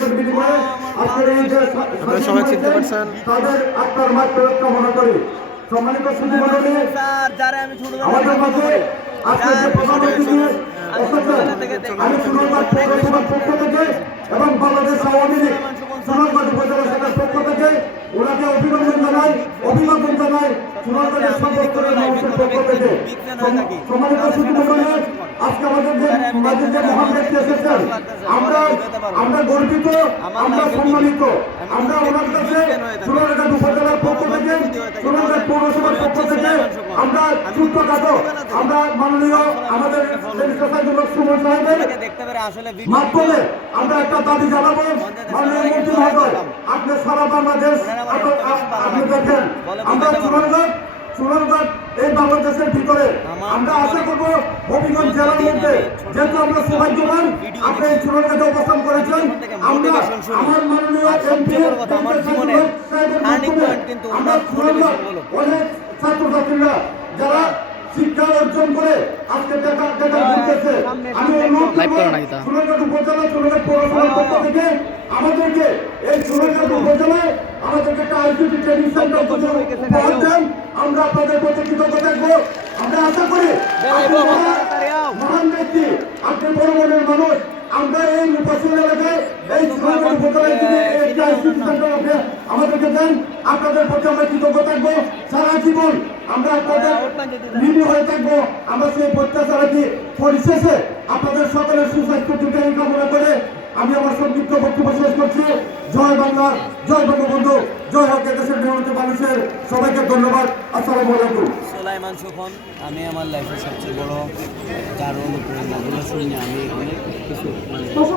রক্তের বিনিময়ে আজকের এই যে আপনারা সবাই চিনতে পারছেন। তাদের আত্মার মাঠ কামনা করি সম্মানিত ছোট আমাদের মাঝে আজকে যে প্রধান অতিথি আমি সুনামবাগ পৌরসভার পক্ষ থেকে এবং বাংলাদেশ আওয়ামী লীগ সুনামবাগ উপজেলা শাখার পক্ষ থেকে ওনাকে অভিনন্দন জানাই অভিনন্দন জানাই সুনামবাগের আমরা গর্বিত, আমরা সম্মানিত। আমরা ওনার কাছে সুনামবাগ উপজেলার পক্ষ থেকে সুনামবাগ পৌরসভার পক্ষ থেকে আমরা ছোট্টখাটো আমরা মাননীয় আমাদের আমরা একটা দাবি জানাব। আপনি সারা বাংলাদেশ আপ- আপ- আপনি দেখেন, আমরা সুনামগঞ্জ সুনামগঞ্জ এই বাংলাদেশের ভিতরে আমরা আশা করব হবিগঞ্জ জেলার মধ্যে যেহেতু আমরা সৌভাগ্যবান আপনি এই সুনামগঞ্জে অবস্থান করেছেন আমরা আমার মাননীয় এমপি আমার অনেক ছাত্রছাত্রীরা যারা শিক্ষা অর্জন করে আজকে দেখা দেখা ঘুরতেছে আমি অনুরোধ করব নাকি উপজেলা সোনারঘাট পৌরসভার পক্ষ থেকে আমাদেরকে এই সোনারঘাট উপজেলায় আমাদেরকে আইসিটি ট্রেনিং সেন্টার দেন। আমরা আপনাদের প্রতি কৃতজ্ঞ থাকব। আমরা আশা করি মহান- ব্যক্তি আপনি বড় মনের মানুষ। আমরা এই নির্বাচন এলাকায় এই আমাদেরকে দেন। আপনাদের প্রতি আমরা কৃতজ্ঞ থাকব। সারা জীবন আমরা আপনাদের ঋণী হয়ে থাকব। আমরা সেই প্রত্যাশা রাখি। পরিশেষে আপনাদের সকলের সুস্বাস্থ্য কামনা করে আমি আমার সংক্ষিপ্ত বক্তব্য শেষ করছি। জয় বাংলা, জয় বঙ্গবন্ধু, জয় হোক দেশের নিয়মিত মানুষের। সবাইকে ধন্যবাদ। আসসালামু আলাইকুম। সুলাইমান সুখন আমি আমার লাইফের সবচেয়ে বড় শুনি আমি অনেক কিছু মানে